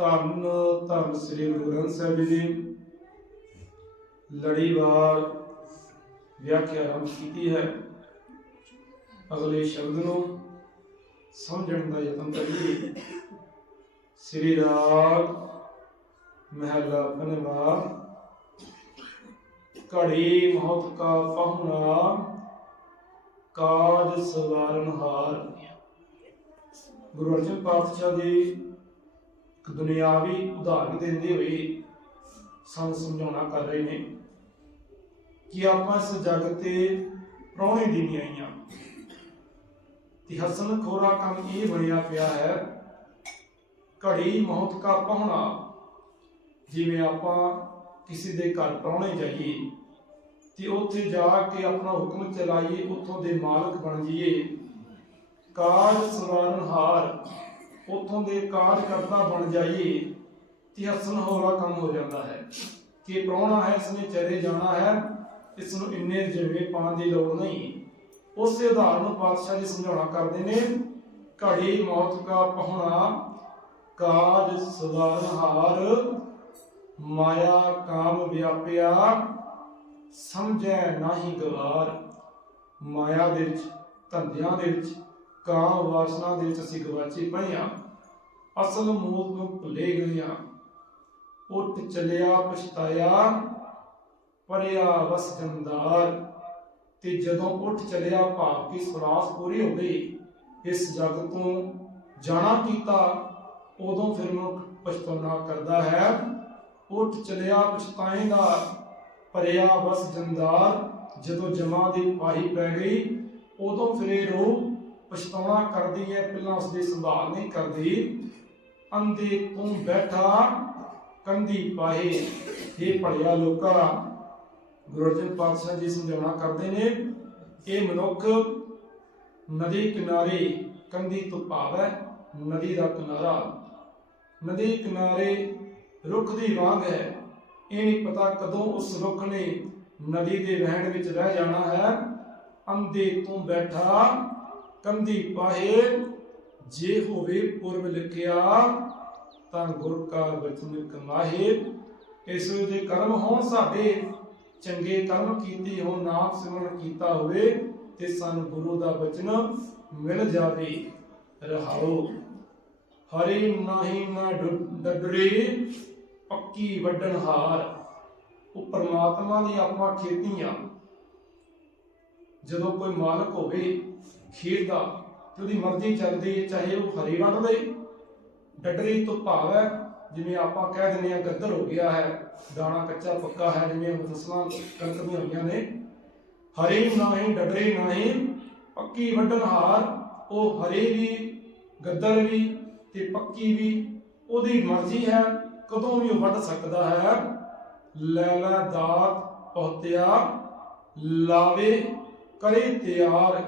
ਧੰਨ ਧੰਨ ਸ੍ਰੀ ਗੁਰੂ ਗ੍ਰੰਥ ਸਾਹਿਬ ਜੀ ਲੜੀਵਾਰ ਵਿਆਖਿਆ ਆਰੰਭ ਕੀਤੀ ਹੈ। ਅਗਲੇ ਸ਼ਬਦ ਨੂੰ ਸਮਝਣ ਦਾ ਯਤਨ ਕਰੀਏ। ਸ੍ਰੀ ਰਾਗ ਮਹਿਲਾ ਪੰਜਵਾ ਘੜੀ ਮਹਤ ਕਾ ਪਹੁਣਾ ਕਾਜ ਸਵਾਰਨ ਹਾਰ। ਗੁਰੂ ਅਰਜਨ ਪਾਤਸ਼ਾਹ ਜੀ ਦੁਨਿਆਵੀ ਉਦਾਹਰਨ ਦਿੰਦੇ ਹੋਏ ਸਾਨੂੰ ਸਮਝਾਉਣਾ ਕਰ ਰਹੇ ਨੇ ਕਿ ਆਪਾਂ ਇਸ ਜਗਤ ਤੇ ਪ੍ਰਾਹੁਣੇ ਦੀ ਨਹੀਂ ਆਈਆਂ। ਤੇ ਹਸਨ ਖੋਰਾ ਕੰਮ ਇਹ ਬਣਿਆ ਪਿਆ ਹੈ, ਘੜੀ ਮੌਤ ਕਾ ਪਹੁਣਾ ਜਿਵੇਂ ਆਪਾਂ ਕਿਸੇ ਦੇ ਘਰ ਪ੍ਰਾਹੁਣੇ ਜਾਈਏ ਤੇ ਉੱਥੇ ਜਾ ਕੇ ਆਪਣਾ ਹੁਕਮ ਚਲਾਈਏ, ਉੱਥੋਂ ਦੇ ਮਾਲਕ ਬਣ ਜਾਈਏ। ਕਾਜ ਸਵਾਰਨ ਹਾਰ ਉੱਥੋਂ ਦੇ ਕਾਜ ਬਣ ਜਾਈਏ, ਤੇ ਹਸਨ ਹੋਰਾ ਕੰਮ ਹੋ ਜਾਂਦਾ ਹੈ। ਕਿ ਪ੍ਰਾਹੁਣਾ ਹੈ ਇਸਨੇ ਚਲੇ ਜਾਣਾ ਹੈ, ਇਸ ਨੂੰ ਇੰਨੇ ਰਜਵੇ ਪਾਉਣ ਦੀ ਲੋੜ ਨਹੀਂ। ਉਸੇ ਉਦਾਹਰਨ ਨੂੰ ਪਾਤਸ਼ਾਹ ਜੀ ਸਮਝਾਉਣਾ ਕਰਦੇ ਨੇ, ਘੜੀ ਮੌਤ ਕਾ ਪਹੁਣਾ, ਕਾਜ ਸਵਾਰਨ ਮਾਇਆ ਕਾਮ ਵਿਆਪਿਆ, ਸਮਝੈ ਨਾਹੀ ਗਵਾਰ। ਮਾਇਆ ਦੇ ਵਿੱਚ, ਧੰਦਿਆਂ ਦੇ ਵਿੱਚ, ਕਾਮ ਵਾਸਨਾ ਦੇ ਵਿੱਚ ਅਸੀਂ ਗਵਾਚੇ ਪਏ ਹਾਂ। ਅਸਲ ਮੂਲ ਨੂੰ ਭੁੱਲੇ ਗਏ ਹਾਂ। ਉੱਠ ਚਲਿਆ, ਪਛਤਾਇਆ, ਪਰਿਆ ਵਸ ਜੰਦਾਰ ਤੇ ਜਦੋਂ ਉੱਠ ਚਲਿਆ, ਭਾਵ ਕੀ ਸਰਾਸ ਪੂਰੀ ਹੋ ਗਈ, ਇਸ ਜਗ ਤੋਂ ਜਾਣਾ ਕੀਤਾ, ਉਦੋਂ ਫਿਰ ਮਨੁੱਖ ਪਛਤਾਉਣਾ ਕਰਦਾ ਹੈ। ਉੱਠ ਚਲਿਆ ਪਛਤਾਏਗਾ ਪਰਿਆ ਵਸ ਜੰਦਾਰ ਜਦੋਂ ਜਮਾ ਦੀ ਪਾਹੀ ਪੈ ਗਈ, ਉਦੋਂ ਫਿਰ ਇਹ ਰੂਹ ਪਛਤਾਉਣਾ ਕਰਦੀ ਹੈ, ਪਹਿਲਾਂ ਉਸ ਦੀ ਸੰਭਾਲ ਨਹੀਂ ਕਰਦੀ। ਅੰਦੇ ਤੂੰ ਬੈਠਾ ਕੰਦੀ ਪਾਹੇ ਇਹ ਪੜਿਆ ਲੋਕਾ, ਗੁਰੂ ਅਰਜਨ ਪਾਤਸ਼ਾਹ ਜੀ ਸਮਝਾਉਣਾ ਕਰਦੇ ਨੇ, ਇਹ ਮਨੁੱਖ ਨਦੀ ਕਿਨਾਰੇ ਕੰਦੀ ਤੋਂ ਭਾਵ, ਨਦੀ ਦਾ ਕਿਨਾਰਾ। ਨਦੀ ਕਿਨਾਰੇ ਰੁੱਖ ਦੀ ਵਾਂਗ ਹੈ। ਇਹ ਨਹੀਂ ਪਤਾ ਕਦੋਂ ਉਸ ਰੁੱਖ ਨੇ ਨਦੀ ਦੇ ਵਹਿਣ ਵਿੱਚ ਰਹਿ ਜਾਣਾ ਹੈ। ਅੰਦੇ ਤੂੰ ਬੈਠਾ ਕੰਧੀ ਪਾਹੇ ਜੇ ਹੋਵੇ ਪੁਰਬ ਲਿਖਿਆ, ਤਾਂ ਗੁਰ ਕਾ ਬਚਨ ਕਮਾਹੇ। ਇਸ ਦੇ ਕਰਮ ਹੋਣ ਸਾਡੇ, ਚੰਗੇ ਕਰਮ ਕੀਤੇ ਹੋਣ, ਨਾਮ ਸਿਮਰਨ ਕੀਤਾ ਹੋਵੇ, ਤੇ ਸਾਨੂੰ ਗੁਰੂ ਦਾ ਬਚਨ ਮਿਲ ਜਾਵੇ। ਰਹਾਓ। ਹਰੀ ਨਾਹੀ ਨਾ ਡੱਡੜੇ, ਪੱਕੀ ਵੱਡਣ ਹਾਰ। ਉਹ ਪਰਮਾਤਮਾ ਦੀ ਆਪਾਂ ਖੇਤੀਆਂ। ਜਦੋਂ ਕੋਈ ਮਾਲਕ ਹੋਵੇ, ਖੇਤ ਦਾ ਉਹਦੀ ਮਰਜ਼ੀ ਚੱਲਦੀ ਹੈ, ਚਾਹੇ ਉਹ ਹਰੀ ਵੱਢ ਦੇ ਡੱਡਰੀ ਤੋਂ ਭਾਵ ਹੈ, ਜਿਵੇਂ ਆਪਾਂ ਕਹਿ ਦਿੰਦੇ ਆ ਗੱਦਰ ਹੋ ਗਿਆ ਹੈ, ਦਾਣਾ ਕੱਚਾ ਪੱਕਾ ਹੈ, ਜਿਵੇਂ ਫਸਲਾਂ ਕਣਕ ਦੀਆਂ ਹੋਈਆਂ ਨੇ, ਹਰੀ ਨਹੀਂ ਡੱਡਰੀ ਨਹੀਂ ਪੱਕੀ ਵੱਢਣ ਹਾਰ, ਉਹ ਹਰੀ ਵੀ, ਗੱਦਰ ਵੀ ਤੇ ਪੱਕੀ ਵੀ, ਉਹਦੀ ਮਰਜ਼ੀ ਹੈ, ਕਦੋਂ ਵੀ ਉਹ ਵੱਢ ਸਕਦਾ ਹੈ, ਲੈ ਲੈ ਦਾਤ ਪਹੁਤਿਆ ਲਾਵੇ ਕਰੇ ਤਿਆਰ,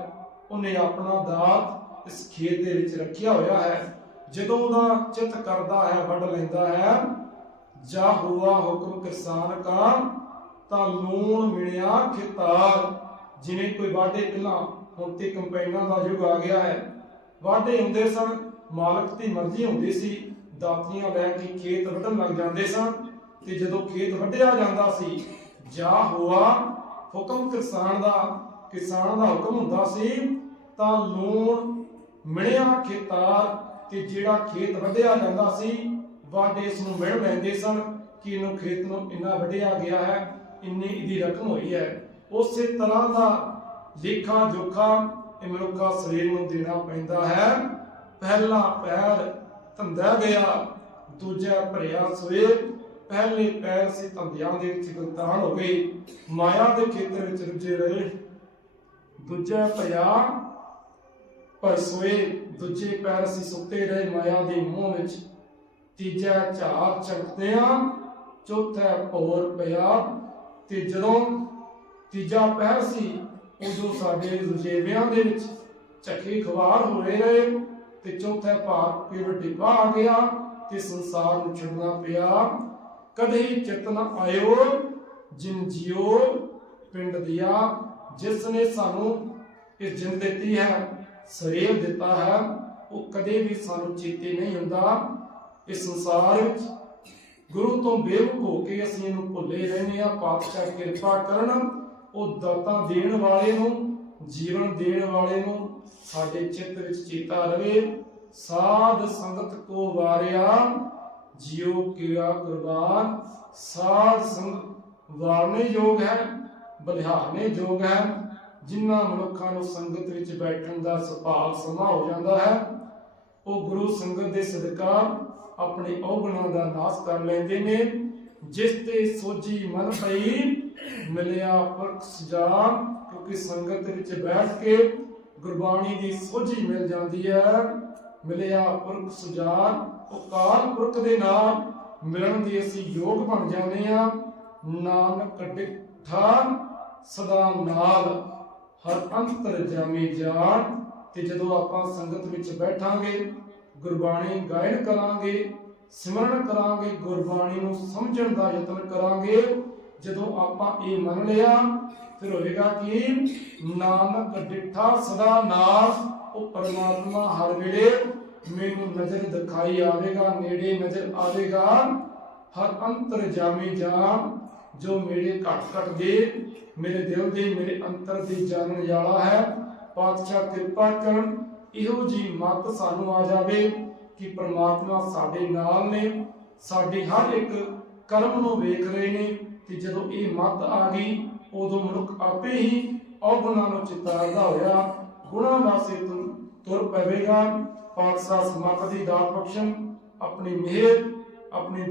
ਉਹਨੇ ਆਪਣਾ ਦਾਤ ਇਸ ਖੇਤ ਦੇ ਵਿੱਚ ਰੱਖਿਆ ਹੋਇਆ ਹੈ। ਜਦੋਂ ਉਹਦਾ ਚਿੱਤ ਕਰਦਾ ਹੈ, ਵੱਢ ਲੈਂਦਾ ਹੈ, ਜਾ ਹੁਆ ਹੁਕਮ ਕਿਸਾਨ ਕਾ, ਤਾਂ ਲੂਣ ਮਿਲਿਆ ਖਿਤਾਰ। ਜਿਵੇਂ ਕੋਈ ਵਾਢੇ ਪਹਿਲਾਂ ਹੁਣ ਤੇ ਕੰਪਾਈਨਾਂ ਦਾ ਯੁੱਗ ਆ ਗਿਆ ਹੈ। ਵਾਢੇ ਹੁੰਦੇ ਸਨ, ਮਾਲਕ ਦੀ ਮਰਜ਼ੀ ਹੁੰਦੀ ਸੀ। ਦਾਤੀਆਂ ਲੈ ਕੇ ਖੇਤ ਵੱਢਣ ਲੱਗ ਜਾਂਦੇ ਸਨ ਤੇ ਜਦੋਂ ਖੇਤ ਵੱਢਿਆ ਜਾਂਦਾ ਸੀ, ਜਾ ਹੁਆ ਹੁਕਮ ਕਿਸਾਨ ਦਾ ਕਿਸਾਨ ਦਾ ਹੁਕਮ ਹੁੰਦਾ ਸੀ, ਤਾਂ ਲੂਣ ਮਿਲਿਆ ਖੇਤਾਰ ਤੇ ਜਿਹੜਾ ਖੇਤ ਵੱਢਿਆ ਜਾਂਦਾ ਸੀ, ਵਾਢੇ ਇਸ ਨੂੰ ਮਿਲ ਲੈਂਦੇ ਸਨ ਕਿ ਇਹਨੂੰ ਖੇਤ ਨੂੰ ਇੰਨਾ ਵੱਢਿਆ ਗਿਆ ਹੈ, ਇੰਨੀ ਇਹਦੀ ਰਕਮ ਹੋਈ ਹੈ। ਉਸੇ ਤਰ੍ਹਾਂ ਦਾ ਲੇਖਾ ਜੋਖਾ ਇਹ ਸਰੀਰ ਨੂੰ ਦੇਣਾ ਪੈਂਦਾ ਹੈ। ਪਹਿਲਾ ਪੈਰ ਧੰਦਾ ਗਿਆ, ਦੂਜਾ ਭਰਿਆ ਸੋਏ, ਪਹਿਲੇ ਪੈਰ ਸੀ ਧੰਦਿਆਂ ਦੇ ਵਿੱਚ ਗੁਲਤਾਨ ਹੋ ਗਈ ਮਾਇਆ ਦੇ ਖੇਤਰ ਵਿੱਚ ਰੁੱਝੇ ਰਹੇ, ਦੂਜਾ ਭਇਆ ਪਰ ਦੂਜੇ ਪੈਰ ਸੀ ਸੁੱਤੇ ਰਹੇ ਮਾਇਆ ਦੇ ਮੋਹ ਵਿੱਚ। ਤੀਜਾ ਝਾਕ ਚੜਕਦਿਆਂ ਚੌਥਾ ਭੌਰ ਪਿਆ। ਤੇ ਜਦੋਂ ਤੀਜਾ ਪਹਿਰ ਸੀ, ਉਦੋਂ ਸਾਡੇ ਰੁਜੇਵਿਆਂ ਦੇ ਵਿੱਚ ਚੱਕੇ ਖਵਾਰ ਹੋਏ ਰਹੇ ਤੇ ਚੌਥਾ ਭਾਗ ਕੇ ਵੱਡੀ ਆ ਗਿਆ ਤੇ ਸੰਸਾਰ ਨੂੰ ਛੱਡਣਾ ਪਿਆ। ਕਦੇ ਚਿਤ ਚਿਤਨ ਆਇਓ, ਜਿਨ ਜਿਓ ਪਿੰਡ ਦਿਆ, ਜਿਸ ਨੇ ਸਾਨੂੰ ਇਹ ਜਿੰਦ ਦਿੱਤੀ ਹੈ। ਸਰੀਰ ਦਿੱਤਾ ਹੈ, ਉਹ ਕਦੇ ਵੀ ਸਾਨੂੰ ਚੇਤੇ ਨਹੀਂ ਹੁੰਦਾ। ਇਸ ਸੰਸਾਰ ਵਿੱਚ ਗੁਰੂ ਤੋਂ ਬੇਵਕੂਫ ਹੋ ਕੇ ਅਸੀਂ ਇਹਨੂੰ ਭੁੱਲੇ ਰਹਿੰਦੇ ਆ ਪਾਤਸ਼ਾਹ ਕਿਰਪਾ ਕਰਨ, ਉਹ ਦਾਤਾਂ ਦੇਣ ਵਾਲੇ ਨੂੰ, ਜੀਵਨ ਦੇਣ ਵਾਲੇ ਨੂੰ ਸਾਡੇ ਚਿੱਤ ਵਿੱਚ ਚੇਤਾ ਰਵੇ। ਸਾਧ ਸੰਗਤ ਕੋ ਵਾਰਿਆ, ਜਿਉ ਕਿਆ ਕੁਰਬਾਨ। ਸਾਧ ਸੰਗ ਵਾਰਨੇ ਯੋਗ ਹੈ, ਬਲਿਹਾਰਨੇ ਯੋਗ ਹੈ। ਜਿਨ੍ਹਾਂ ਮਨੁੱਖਾਂ ਨੂੰ ਸੰਗਤ ਵਿੱਚ ਬੈਠਣ ਦਾ ਸੁਭਾਗ ਸਮਾ ਹੋ ਜਾਂਦਾ ਹੈ, ਉਹ ਗੁਰੂ ਸੰਗਤ ਦੇ ਸਦਕਾ ਆਪਣੇ ਔਗਣਾਂ ਦਾ ਨਾਸ਼ ਕਰ ਲੈਂਦੇ ਨੇ, ਜਿਸ ਤੇ ਸੋਝੀ ਮਨ ਪਈ ਮਿਲਿਆ ਪਰਖ ਸੁਜਾਨ ਕਿਉਂਕਿ ਸੰਗਤ ਵਿੱਚ ਬੈਠ ਕੇ ਗੁਰਬਾਣੀ ਦੀ ਸੋਝੀ ਮਿਲ ਜਾਂਦੀ ਹੈ, ਮਿਲਿਆ ਪੁਰਖ ਸੁਜਾਨ ਉਹ ਕਾਲ ਪੁਰਖ ਦੇ ਨਾਲ ਮਿਲਣ ਦੀ ਅਸੀਂ ਯੋਗ ਬਣ ਜਾਂਦੇ ਆ ਨਾਨਕ ਡਿਠਾ ਸਦਾ ਨਾਲ ਹਰ ਅੰਤਰ ਜਾਮੀ ਜਾਣ ਤੇ ਜਦੋਂ ਆਪਾਂ ਸੰਗਤ ਵਿੱਚ ਬੈਠਾਂਗੇ, ਗੁਰਬਾਣੀ ਗਾਇਨ ਕਰਾਂਗੇ, ਸਿਮਰਨ ਕਰਾਂਗੇ, ਗੁਰਬਾਣੀ ਨੂੰ ਸਮਝਣ ਦਾ ਯਤਨ ਕਰਾਂਗੇ, ਜਦੋਂ ਆਪਾਂ ਇਹ ਮੰਨ ਲਿਆ, ਫਿਰ ਹੋਏਗਾ ਕਿ? ਨਾਨਕ ਡਿਠਾ ਸਦਾ ਨਾਲ, ਉਹ ਪਰਮਾਤਮਾ ਹਰ ਵੇਲੇ ਮੈਨੂੰ ਨਜ਼ਰ ਦਿਖਾਈ ਆਵੇਗਾ, ਨੇੜੇ ਨਜ਼ਰ ਆਵੇਗਾ। ਹਰ ਅੰਤਰ ਜਾਮੀ ਜਾਨ ਜੋ ਮੇਰੇ ਘਟ ਘਟ ਦੇ, ਮੇਰੇ ਦਿਲ ਦੇ, ਮੇਰੇ ਅੰਤਰ ਦੀ ਜਾਣਨ ਵਾਲਾ ਹੈ। ਪਾਤਸ਼ਾਹ ਕਿਰਪਾ ਕਰਨ, ਇਹੋ ਜੀ ਮਤ ਸਾਨੂੰ ਆ ਜਾਵੇ ਕਿ ਪ੍ਰਮਾਤਮਾ ਸਾਡੇ ਨਾਲ ਨੇ, ਸਾਡੇ ਹਰ ਇੱਕ ਕਰਮ ਨੂੰ ਵੇਖ ਰਹੇ ਨੇ ਤੇ ਜਦੋਂ ਇਹ ਮਤ ਆ ਗਈ, ਉਦੋਂ ਮਨੁੱਖ ਆਪੇ ਹੀ ਔਗੁਣਾਂ ਨੂੰ ਚਿਤਾਰਦਾ ਹੋਇਆ ਗੁਣਾਂ ਵਾਸਤੇ ਤੁਰ- ਪਵੇਗਾ। ਪਾਤਸ਼ਾਹ ਸਮਾਪਤੀ ਦਾਤ ਬਖਸ਼ਣ, ਆਪਣੀ ਮਿਹਰ, ਆਪਣੀ